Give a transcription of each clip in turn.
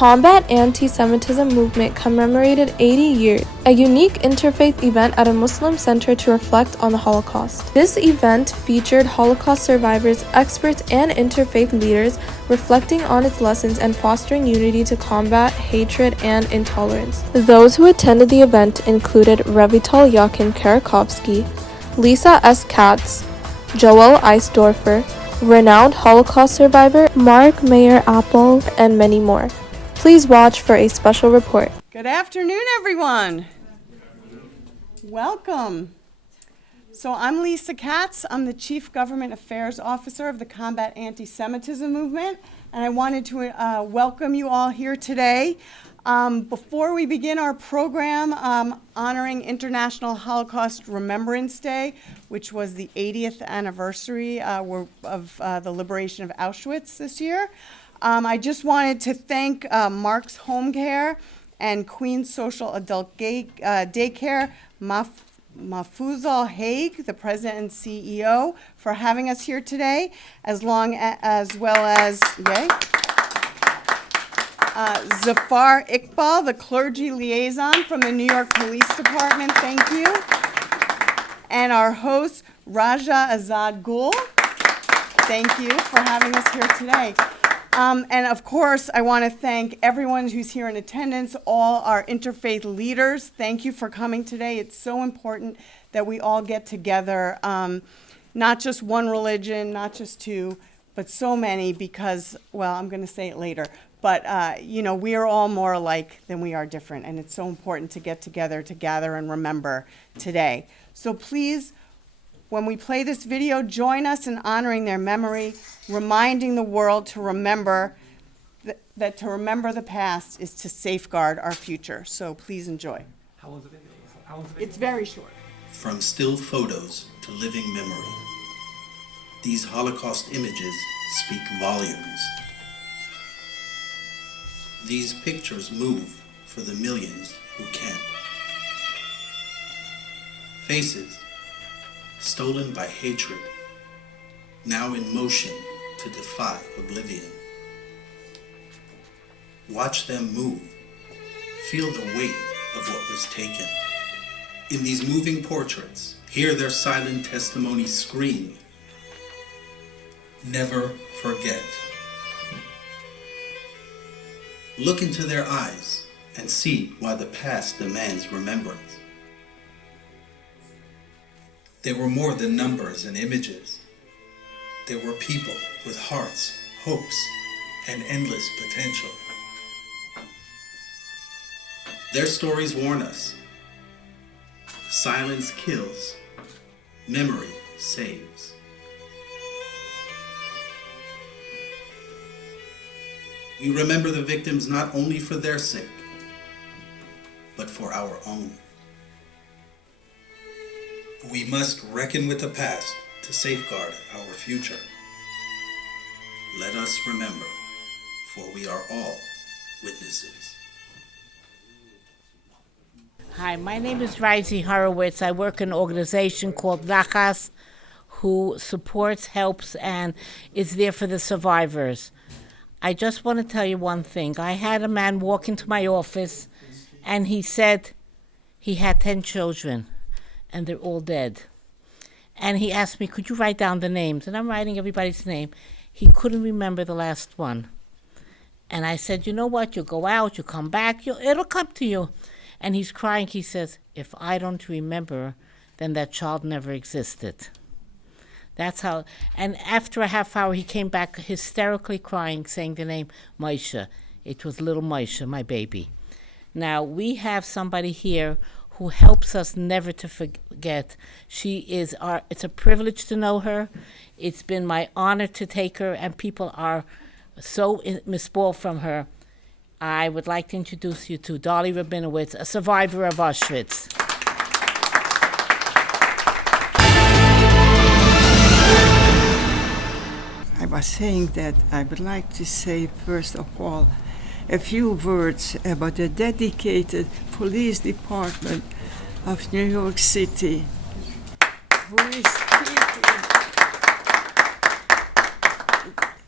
Combat Antisemitism movement commemorated 80 years, a unique interfaith event at a Muslim center to reflect on the Holocaust. This event featured Holocaust survivors, experts, and interfaith leaders reflecting on its lessons and fostering unity to combat hatred and intolerance. Those who attended the event included Revital Yakin Karakovsky, Lisa S. Katz, Joel Eisdorfer, renowned Holocaust survivor Mark Mayer Apple, and many more. Please watch for a special report. Good afternoon, everyone. Welcome. So I'm Lisa Katz. I'm the Chief Government Affairs Officer of the Combat Antisemitism movement, and I wanted to welcome you all here today. Before we begin our program honoring International Holocaust Remembrance Day, which was the 80th anniversary of the liberation of Auschwitz this year, I just wanted to thank Mark's Home Care and Queen's Social Adult Daycare, Mafuzal Haig, the president and CEO, for having us here today, as well as Zafar Iqbal, the clergy liaison from the New York Police Department, thank you. And our host, Raja Azad Gul, thank you for having us here today. And of course, I want to thank everyone who's here in attendance, all our interfaith leaders. Thank you for coming today. It's so important that we all get together, not just one religion, not just two, but so many because, well, I'm going to say it later. But, we are all more alike than we are different, and it's so important to get together to gather and remember today. So please, when we play this video, join us in honoring their memory, reminding the world to remember that to remember the past is to safeguard our future. So please enjoy. How long is the video? It's very short. From still photos to living memory, these Holocaust images speak volumes. These pictures move for the millions who can't. Faces stolen by hatred, now in motion to defy oblivion. Watch them move. Feel the weight of what was taken. In these moving portraits, hear their silent testimony scream. Never forget. Look into their eyes and see why the past demands remembrance. They were more than numbers and images. They were people with hearts, hopes, and endless potential. Their stories warn us. Silence kills. Memory saves. We remember the victims not only for their sake, but for our own. We must reckon with the past to safeguard our future. Let us remember, for we are all witnesses. Hi, my name is Rizy Horowitz. I work in an organization called Rachas, who supports, helps, and is there for the survivors. I just want to tell you one thing. I had a man walk into my office, and he said he had 10 children, and they're all dead. And he asked me, could you write down the names? And I'm writing everybody's name. He couldn't remember the last one. And I said, you know what? You'll go out, you'll come back, it'll come to you. And he's crying. He says, if I don't remember, then that child never existed. That's how, and after a half hour, he came back hysterically crying, saying the name Maisha. It was little Maisha, my baby. Now, we have somebody here who helps us never to forget. It's a privilege to know her. It's been my honor to take her, and people are so misbought from her. I would like to introduce you to Dolly Rabinowitz, a survivor of Auschwitz. I was saying that I would like to say, first of all, a few words about the dedicated police department of New York City, who is keeping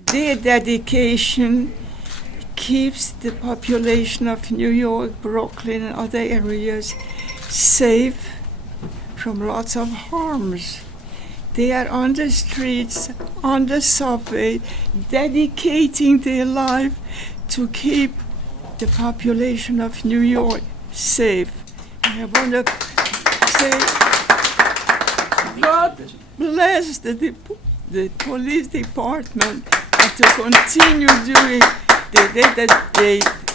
their dedication keeps the population of New York, Brooklyn, and other areas safe from lots of harms. They are on the streets, on the subway, dedicating their life to keep the population of New York safe. And I want to say, God bless the police department and to continue doing the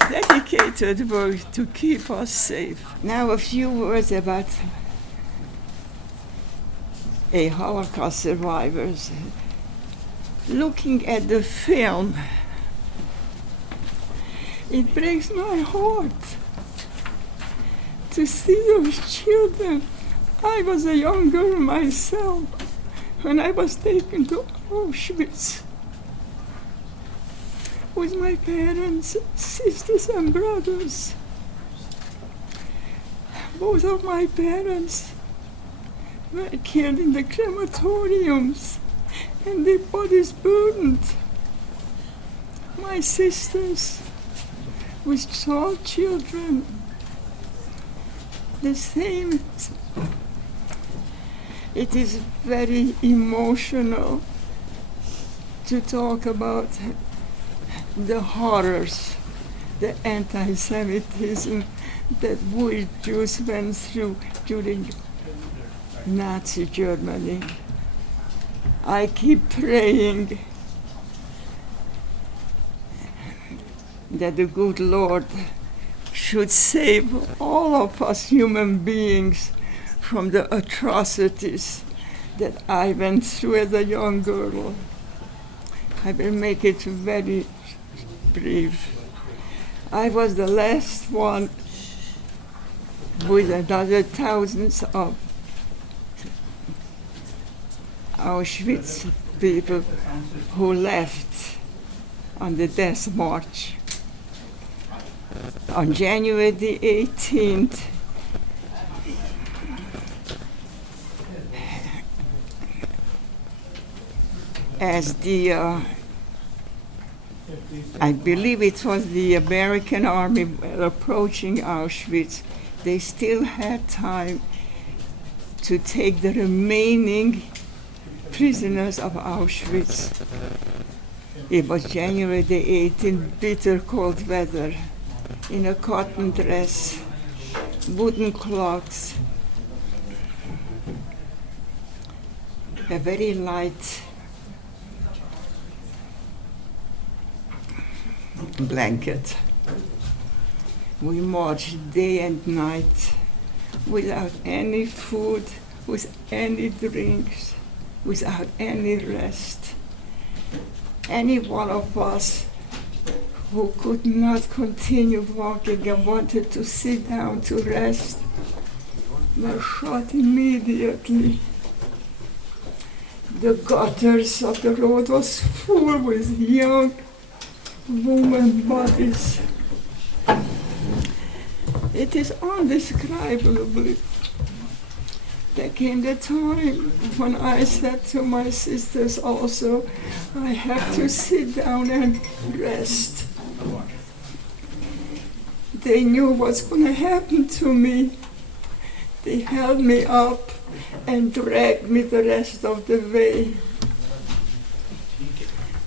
dedicated work to keep us safe. Now a few words about a Holocaust survivors. Looking at the film, it breaks my heart to see those children. I was a young girl myself when I was taken to Auschwitz with my parents, sisters and brothers. Both of my parents were killed in the crematoriums and their bodies burned. My sisters with small children, the same. It is very emotional to talk about the horrors, the anti-Semitism that we Jews went through during Nazi Germany. I keep praying that the good Lord should save all of us human beings from the atrocities that I went through as a young girl. I will make it very brief. I was the last one with another thousands of Auschwitz people who left on the death march. On January the 18th, as I believe it was the American army approaching Auschwitz, they still had time to take the remaining prisoners of Auschwitz. It was January the 18th, bitter cold weather, in a cotton dress, wooden clocks, a very light blanket. We marched day and night without any food, with any drinks, without any rest. Any one of us who could not continue walking and wanted to sit down to rest were shot immediately. The gutters of the road was full with young women bodies. It is undescribable. There came the time when I said to my sisters also, I have to sit down and rest. They knew what's going to happen to me. They held me up and dragged me the rest of the way.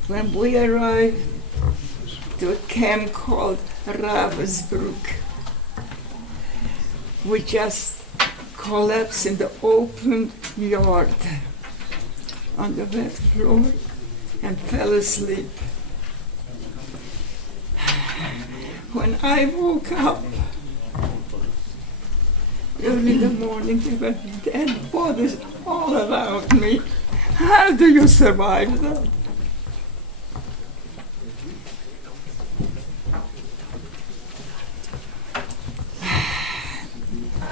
When we arrived to a camp called Ravensbrück, we just collapsed in the open yard on the wet floor and fell asleep. When I woke up early in the morning, there were dead bodies all around me. How do you survive that?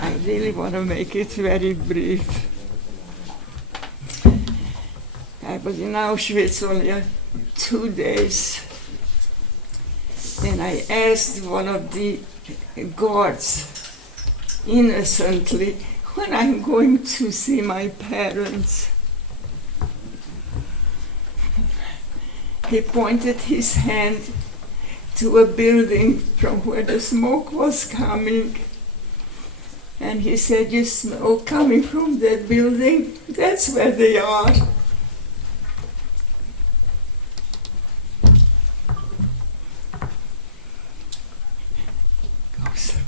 I really want to make it very brief. I was in Auschwitz only 2 days, and I asked one of the guards innocently when I'm going to see my parents. He pointed his hand to a building from where the smoke was coming. And he said, "You smell coming from that building? That's where they are."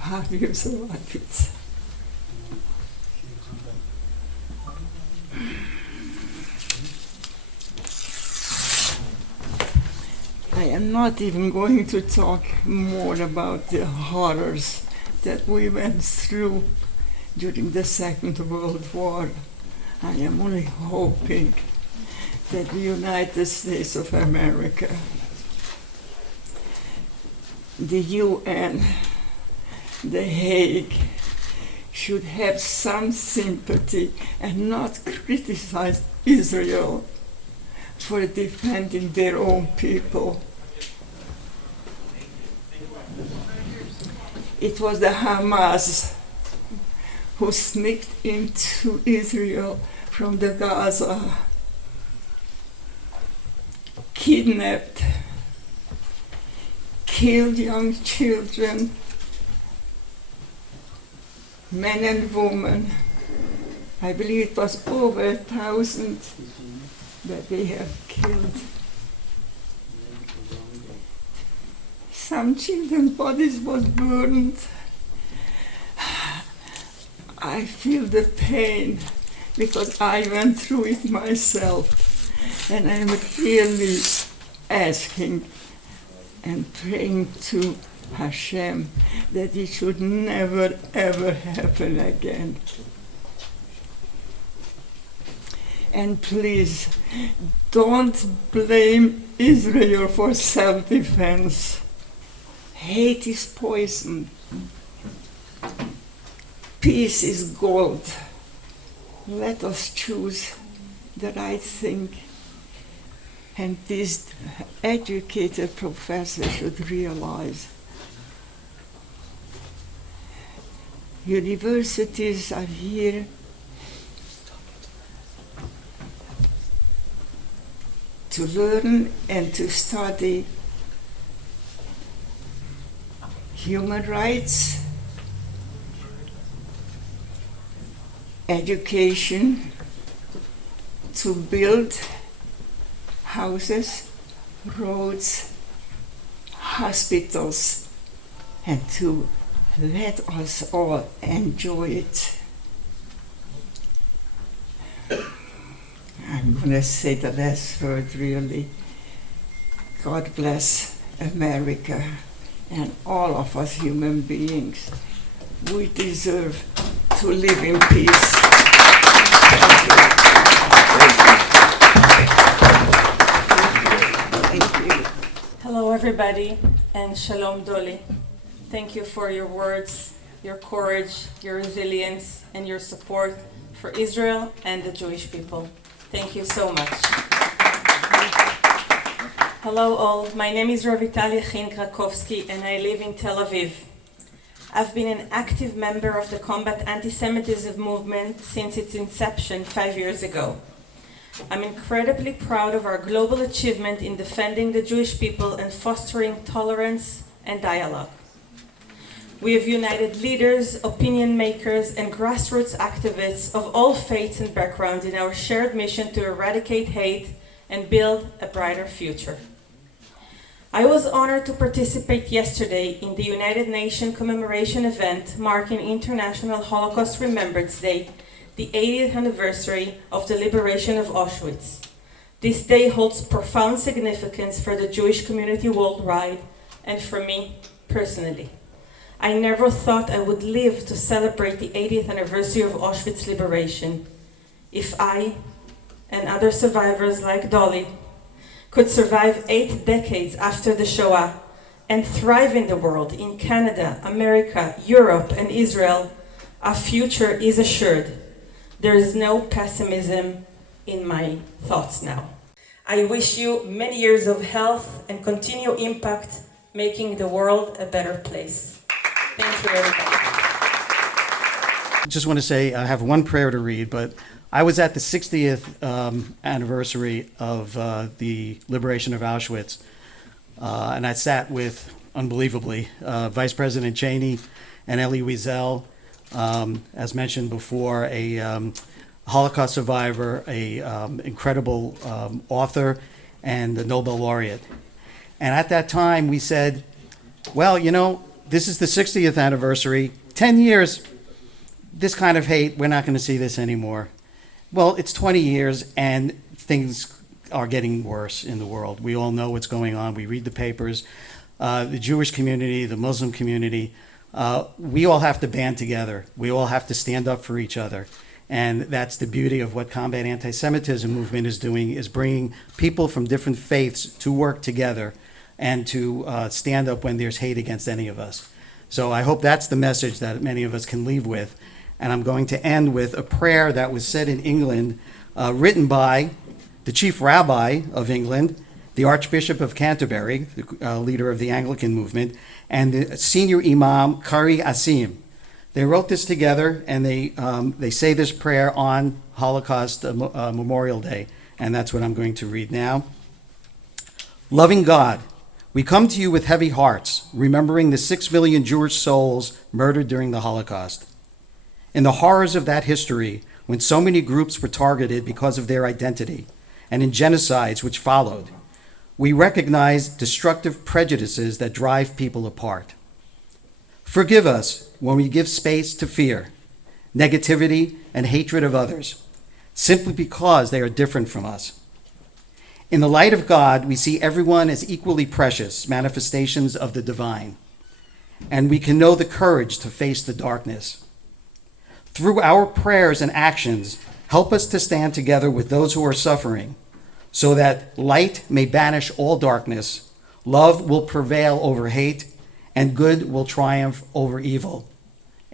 How do you survive it? I am not even going to talk more about the horrors that we went through during the Second World War. I am only hoping that the United States of America, the UN, The Hague, should have some sympathy and not criticize Israel for defending their own people. It was the Hamas who sneaked into Israel from the Gaza, kidnapped, killed young children, men and women. I believe it was over 1,000 that they have killed. Some children's bodies was burned. I feel the pain because I went through it myself, and I'm really asking and praying to Hashem that it should never ever happen again. And please, don't blame Israel for self-defense. Hate is poison. Peace is gold. Let us choose the right thing. And this educated professor should realize universities are here to learn and to study human rights, education, to build houses, roads, hospitals, and to let us all enjoy it. I'm going to say the last word, really. God bless America and all of us human beings. We deserve to live in peace. Thank you. Hello, everybody, and Shalom Doli. Thank you for your words, your courage, your resilience, and your support for Israel and the Jewish people. Thank you so much. Hello all, my name is Ravitalia Chin-Krakowski and I live in Tel Aviv. I've been an active member of the Combat Antisemitism movement since its inception 5 years ago. I'm incredibly proud of our global achievement in defending the Jewish people and fostering tolerance and dialogue. We have united leaders, opinion makers, and grassroots activists of all faiths and backgrounds in our shared mission to eradicate hate and build a brighter future. I was honored to participate yesterday in the United Nations commemoration event marking International Holocaust Remembrance Day, the 80th anniversary of the liberation of Auschwitz. This day holds profound significance for the Jewish community worldwide and for me personally. I never thought I would live to celebrate the 80th anniversary of Auschwitz liberation. If I and other survivors like Dolly could survive 8 decades after the Shoah and thrive in the world, in Canada, America, Europe, and Israel, our future is assured. There is no pessimism in my thoughts now. I wish you many years of health and continued impact, making the world a better place. Thank you, everybody. I just want to say I have one prayer to read, but I was at the 60th anniversary of the liberation of Auschwitz, and I sat with unbelievably. Vice President Cheney and Elie Wiesel, as mentioned before, a Holocaust survivor, a incredible author, and a Nobel laureate. And at that time, we said, well, you know, this is the 60th anniversary. 10 years, this kind of hate, we're not going to see this anymore. Well, it's 20 years, and things are getting worse in the world. We all know what's going on. We read the papers. The Jewish community, the Muslim community, we all have to band together. We all have to stand up for each other. And that's the beauty of what Combat Anti-Semitism movement is doing, is bringing people from different faiths to work together and to stand up when there's hate against any of us. So I hope that's the message that many of us can leave with. And I'm going to end with a prayer that was said in England, written by the chief rabbi of England, the Archbishop of Canterbury, the leader of the Anglican movement, and the senior imam, Qari Asim. They wrote this together, and they say this prayer on Holocaust Memorial Day, and that's what I'm going to read now. Loving God, we come to you with heavy hearts, remembering the 6 million Jewish souls murdered during the Holocaust. In the horrors of that history, when so many groups were targeted because of their identity, and in genocides which followed, we recognize destructive prejudices that drive people apart. Forgive us when we give space to fear, negativity, and hatred of others, simply because they are different from us. In the light of God, we see everyone as equally precious manifestations of the divine, and we can know the courage to face the darkness. Through our prayers and actions, help us to stand together with those who are suffering, so that light may banish all darkness, love will prevail over hate, and good will triumph over evil.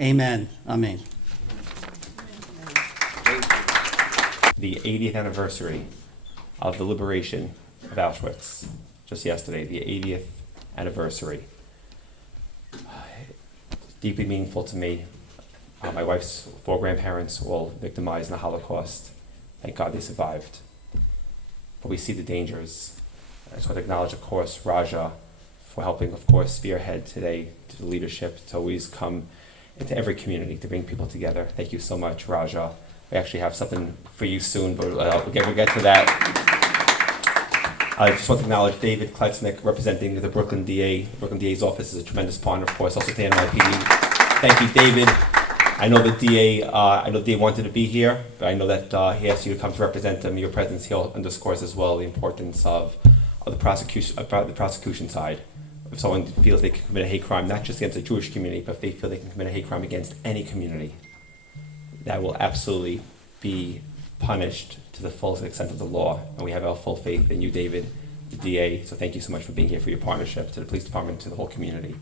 Amen. Amen. The 80th anniversary of the liberation of Auschwitz, just yesterday, the 80th anniversary. Deeply meaningful to me. My wife's 4 grandparents were all victimized in the Holocaust. Thank God they survived. But we see the dangers. I just want to acknowledge, of course, Raja for helping, of course, spearhead today to the leadership to always come into every community to bring people together. Thank you so much, Raja. We actually have something for you soon, but we'll get to that. I just want to acknowledge David Kletznick, representing the Brooklyn DA. The Brooklyn DA's office is a tremendous partner, of course, also to NYPD. Thank you, David. I know the DA wanted to be here, but I know that he asked you to come to represent him. Your presence here underscores as well the importance of the prosecution side. If someone feels they can commit a hate crime, not just against the Jewish community, but if they feel they can commit a hate crime against any community, that will absolutely be punished to the fullest extent of the law. And we have our full faith in you, David, the DA. So thank you so much for being here, for your partnership to the police department, to the whole community.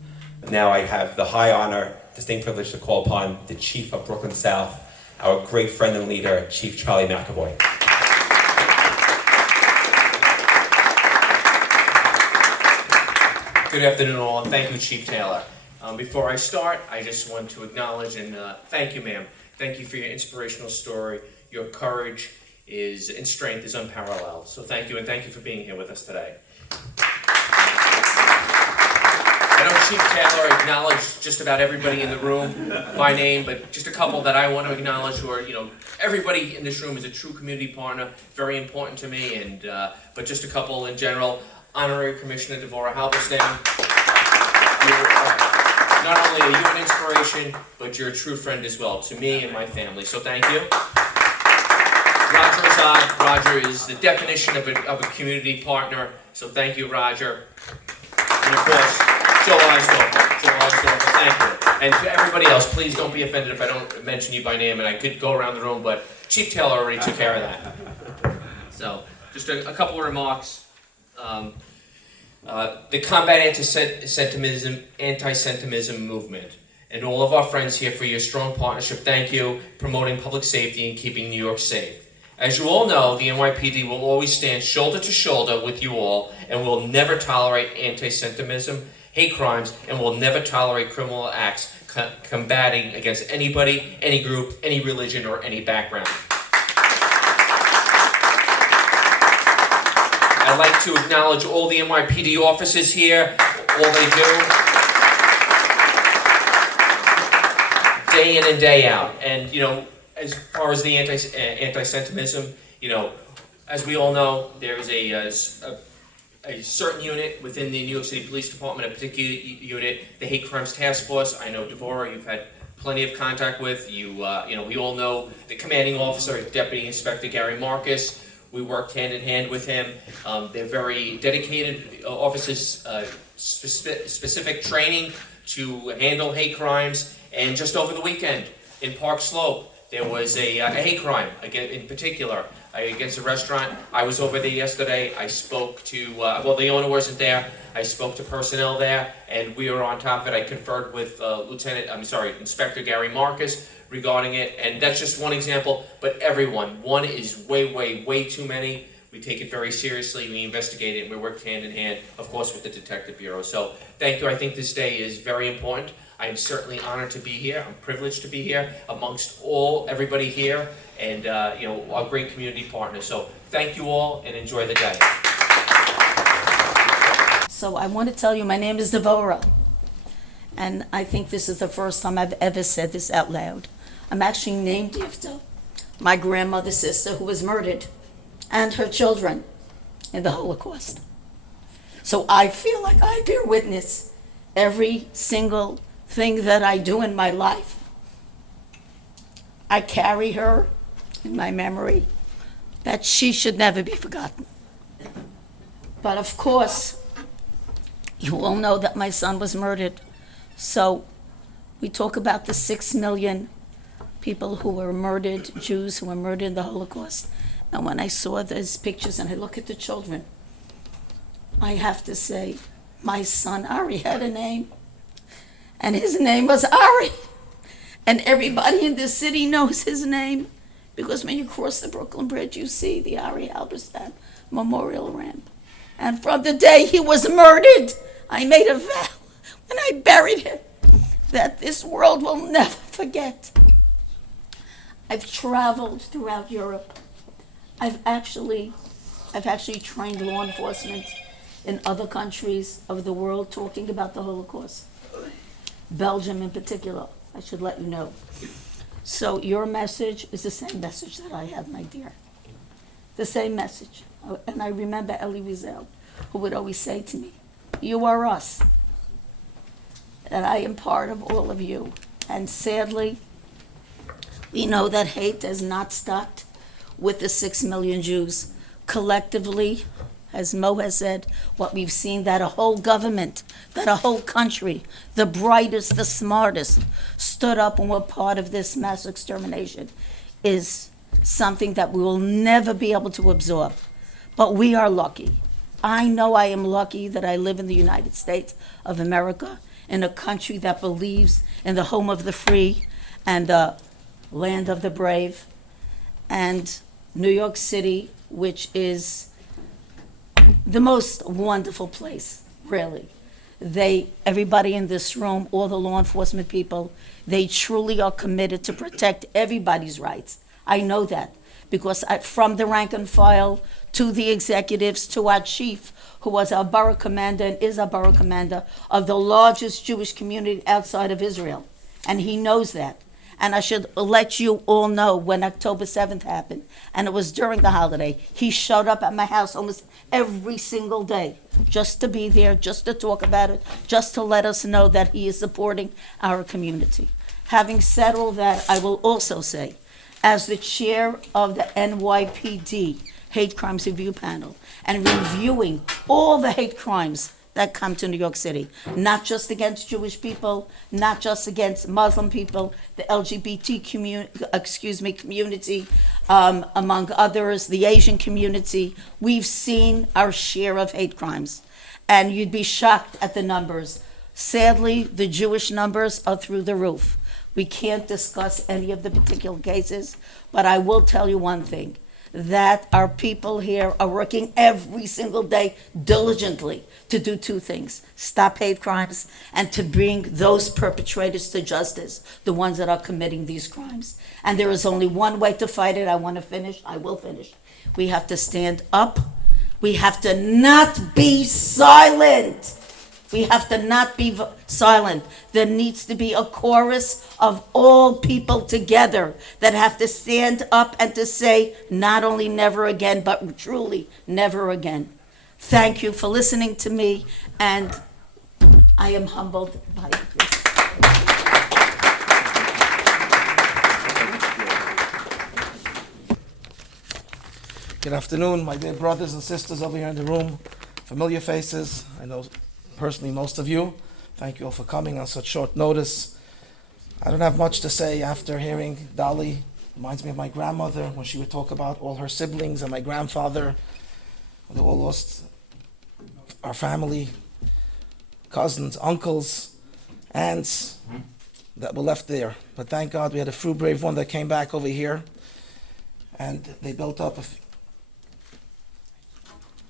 Now I have the high honor, distinct privilege to call upon the Chief of Brooklyn South, our great friend and leader, Chief Charlie McAvoy. Good afternoon, all, and thank you, Chief Taylor. Before I start, I just want to acknowledge and thank you, ma'am. Thank you for your inspirational story. Your courage and strength is unparalleled. So thank you, and thank you for being here with us today. I know Chief Taylor acknowledged just about everybody in the room by name, but just a couple that I want to acknowledge who are, everybody in this room is a true community partner, very important to me, and but just a couple in general. Honorary Commissioner Devorah Halberstam, not only are you an inspiration, but you're a true friend as well to me and my family, so thank you. Roger Azad. Roger is the definition of a community partner, so thank you, Roger. And of course, Joe Osdorfer, thank you. And to everybody else, please don't be offended if I don't mention you by name, and I could go around the room, but Chief Taylor already took care of that. So, just a couple of remarks. The Combat Anti-Semitism movement, and all of our friends here for your strong partnership. Thank you, promoting public safety and keeping New York safe. As you all know, the NYPD will always stand shoulder to shoulder with you all, and will never tolerate anti-Semitism, hate crimes, and will never tolerate criminal acts combating against anybody, any group, any religion, or any background. I'd like to acknowledge all the NYPD officers here, all they do, day in and day out. And, you know, as far as the anti-Semitism, you know, as we all know, there is a certain unit within the New York City Police Department, a particular unit, the Hate Crimes Task Force. I know Devorah, you've had plenty of contact with. You know, we all know the commanding officer, Deputy Inspector Gary Marcus. We worked hand in hand with him. They're very dedicated officers, specific training to handle hate crimes. And just over the weekend in Park Slope, there was a hate crime, again, in particular, against a restaurant. I was over there yesterday. I spoke to, well, the owner wasn't there. I spoke to personnel there, and we were on top of it. I conferred with Inspector Gary Marcus regarding it, and that's just one example, but everyone. One is way too many. We take it very seriously, we investigate it, and we work hand in hand, of course, with the Detective Bureau. So thank you. I think this day is very important. I am certainly honored to be here. I'm privileged to be here amongst everybody here, and you know, our great community partners. So thank you all, and enjoy the day. So I want to tell you, my name is Devorah, and I think this is the first time I've ever said this out loud. I'm actually named after my grandmother's sister who was murdered, and her children in the Holocaust. So I feel like I bear witness every single thing that I do in my life. I carry her in my memory, that she should never be forgotten. But of course, you all know that my son was murdered. So we talk about the 6 million people who were murdered, Jews who were murdered in the Holocaust. And when I saw those pictures and I look at the children, I have to say, my son Ari had a name, and his name was Ari. And everybody in this city knows his name, because when you cross the Brooklyn Bridge, you see the Ari Halberstam Memorial Ramp. And from the day he was murdered, I made a vow when I buried him that this world will never forget. I've traveled throughout Europe. I've actually trained law enforcement in other countries of the world talking about the Holocaust. Belgium in particular, I should let you know. So your message is the same message that I have, my dear. The same message. And I remember Elie Wiesel, who would always say to me, you are us. And I am part of all of you. And sadly, we know that hate has not stopped with the 6 million Jews. Collectively, as Mo has said, what we've seen, that a whole government, that a whole country, the brightest, the smartest, stood up and were part of this mass extermination, is something that we will never be able to absorb. But we are lucky. I know I am lucky that I live in the United States of America, in a country that believes in the home of the free and the land of the brave, and New York City, which is the most wonderful place, really. Everybody in this room, all the law enforcement people, they truly are committed to protect everybody's rights. I know that, because from the rank and file to the executives to our chief, who was our borough commander and is our borough commander of the largest Jewish community outside of Israel. And he knows that. And I should let you all know, when October 7th happened, and it was during the holiday, he showed up at my house almost every single day, just to be there, just to talk about it, just to let us know that he is supporting our community. Having said all that, I will also say, as the chair of the NYPD Hate Crimes Review Panel, and reviewing all the hate crimes that come to New York City, not just against Jewish people, not just against Muslim people, the LGBT community, among others, the Asian community. We've seen our share of hate crimes, and you'd be shocked at the numbers. Sadly, the Jewish numbers are through the roof. We can't discuss any of the particular cases, but I will tell you one thing, that our people here are working every single day diligently to do two things: stop hate crimes and to bring those perpetrators to justice, the ones that are committing these crimes. And there is only one way to fight it. I want to finish. I will finish. We have to stand up. We have to not be silent. We have to not be silent. There needs to be a chorus of all people together that have to stand up and to say not only never again, but truly never again. Thank you for listening to me, and I am humbled by this. Good afternoon, my dear brothers and sisters over here in the room. Familiar faces, I know personally most of you. Thank you all for coming on such short notice. I don't have much to say after hearing Dolly. Reminds me of my grandmother when she would talk about all her siblings and my grandfather. They all lost our family, cousins, uncles, aunts that were left there. But thank God we had a few brave one that came back over here, and they built up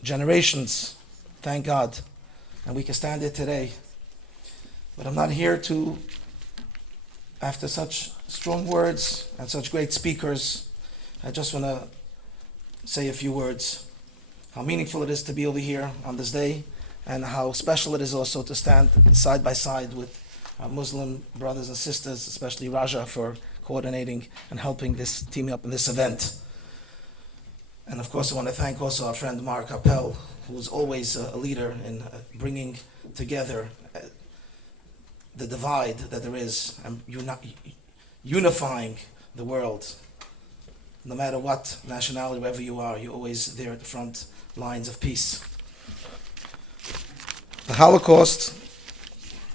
generations, thank God, and we can stand here today. But I'm not here to, after such strong words and such great speakers, I just want to say a few words. How meaningful it is to be over here on this day, and how special it is also to stand side by side with our Muslim brothers and sisters, especially Raja for coordinating and helping this team up in this event. And of course I want to thank also our friend Mark Appel, who's always a leader in bringing together the divide that there is and unifying the world. No matter what nationality, wherever you are, you're always there at the front lines of peace. The Holocaust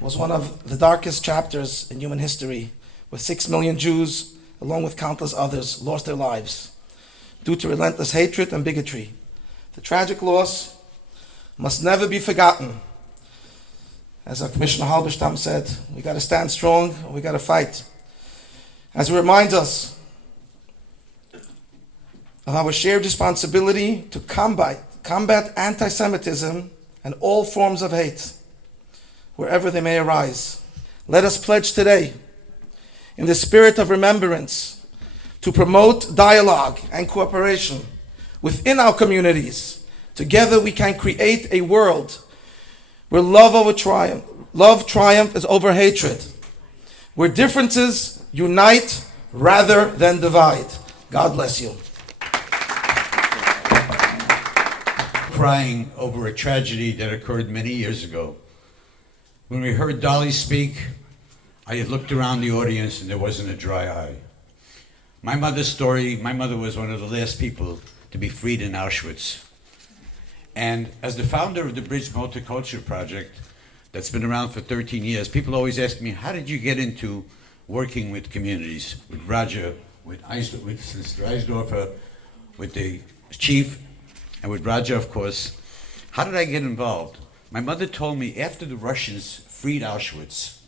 was one of the darkest chapters in human history, where 6 million Jews, along with countless others, lost their lives due to relentless hatred and bigotry. The tragic loss must never be forgotten. As our Commissioner Halberstam said, we got to stand strong, we got to fight. As it reminds us of our shared responsibility to combat anti-Semitism and all forms of hate, wherever they may arise. Let us pledge today, in the spirit of remembrance, to promote dialogue and cooperation within our communities. Together we can create a world where love triumphs over hatred, where differences unite rather than divide. God bless you. Crying over a tragedy that occurred many years ago. When we heard Dolly speak, I had looked around the audience and there wasn't a dry eye. My mother's story, my mother was one of the last people to be freed in Auschwitz. And as the founder of the Bridge Multicultural Project, that's been around for 13 years, people always ask me, how did you get into working with communities, with Raja, with Sister Eisdorfer, with the chief, and with Raja, of course. How did I get involved? My mother told me after the Russians freed Auschwitz,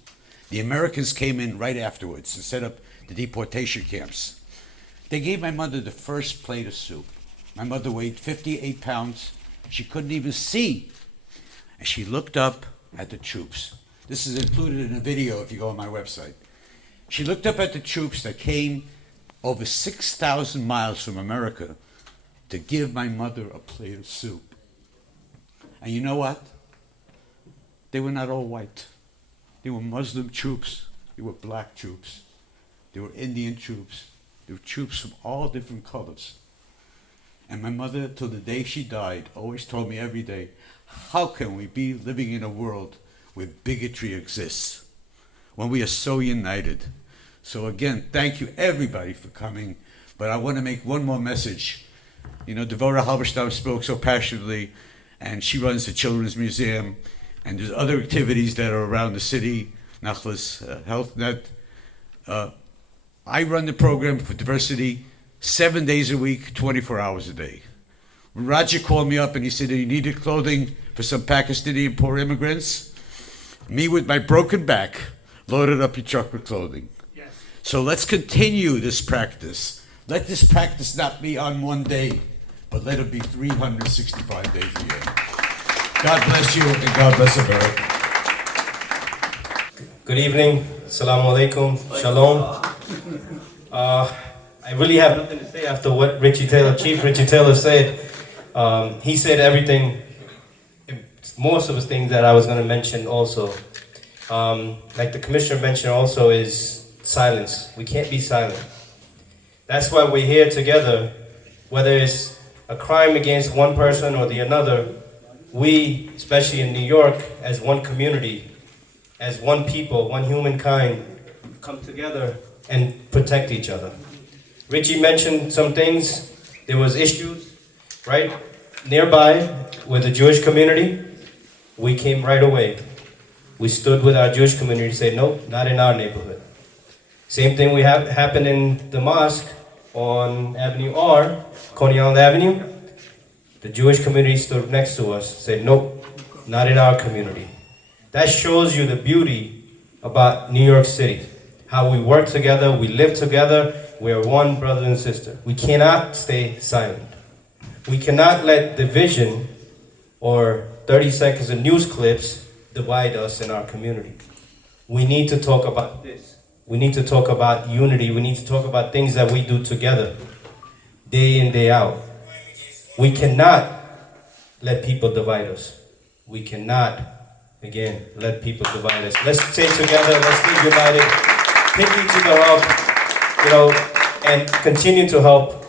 the Americans came in right afterwards to set up the deportation camps. They gave my mother the first plate of soup. My mother weighed 58 pounds. She couldn't even see. And she looked up at the troops. This is included in a video if you go on my website. She looked up at the troops that came over 6,000 miles from America to give my mother a plate of soup. And you know what? They were not all white. They were Muslim troops. They were black troops. They were Indian troops. They were troops from all different colors. And my mother, till the day she died, always told me every day, how can we be living in a world where bigotry exists when we are so united? So again, thank you everybody for coming. But I want to make one more message. You know, Devorah Halberstam spoke so passionately, and she runs the Children's Museum, and there's other activities that are around the city, Nachlas, Health Net. I run the program for diversity 7 days a week, 24 hours a day. Raja called me up and he said, you needed clothing for some Pakistani poor immigrants? Me with my broken back loaded up your truck with clothing. Yes. So let's continue this practice. Let this practice not be on one day, but let it be 365 days a year. God bless you and God bless America. Good evening. Assalamu alaikum. Shalom. I really have nothing to say after what Chief Richie Taylor said. He said everything most of the things that I was going to mention also. Like the commissioner mentioned also is silence. We can't be silent. That's why we're here together, whether it's a crime against one person or the another. We, especially in New York, as one community, as one people, one humankind, come together and protect each other. Richie mentioned some things. There was issues, right? Nearby with the Jewish community, we came right away. We stood with our Jewish community and said, no, not in our neighborhood. Same thing we have happened in the mosque on Avenue R, Coney Island Avenue. The Jewish community stood next to us, said, nope, not in our community. That shows you the beauty about New York City. How we work together, we live together, we are one brother and sister. We cannot stay silent. We cannot let division or 30 seconds of news clips divide us in our community. We need to talk about this. We need to talk about unity. We need to talk about things that we do together, day in, day out. We cannot let people divide us. We cannot, again, let people divide us. Let's stay together. Let's stay united. Pick each other up, and continue to help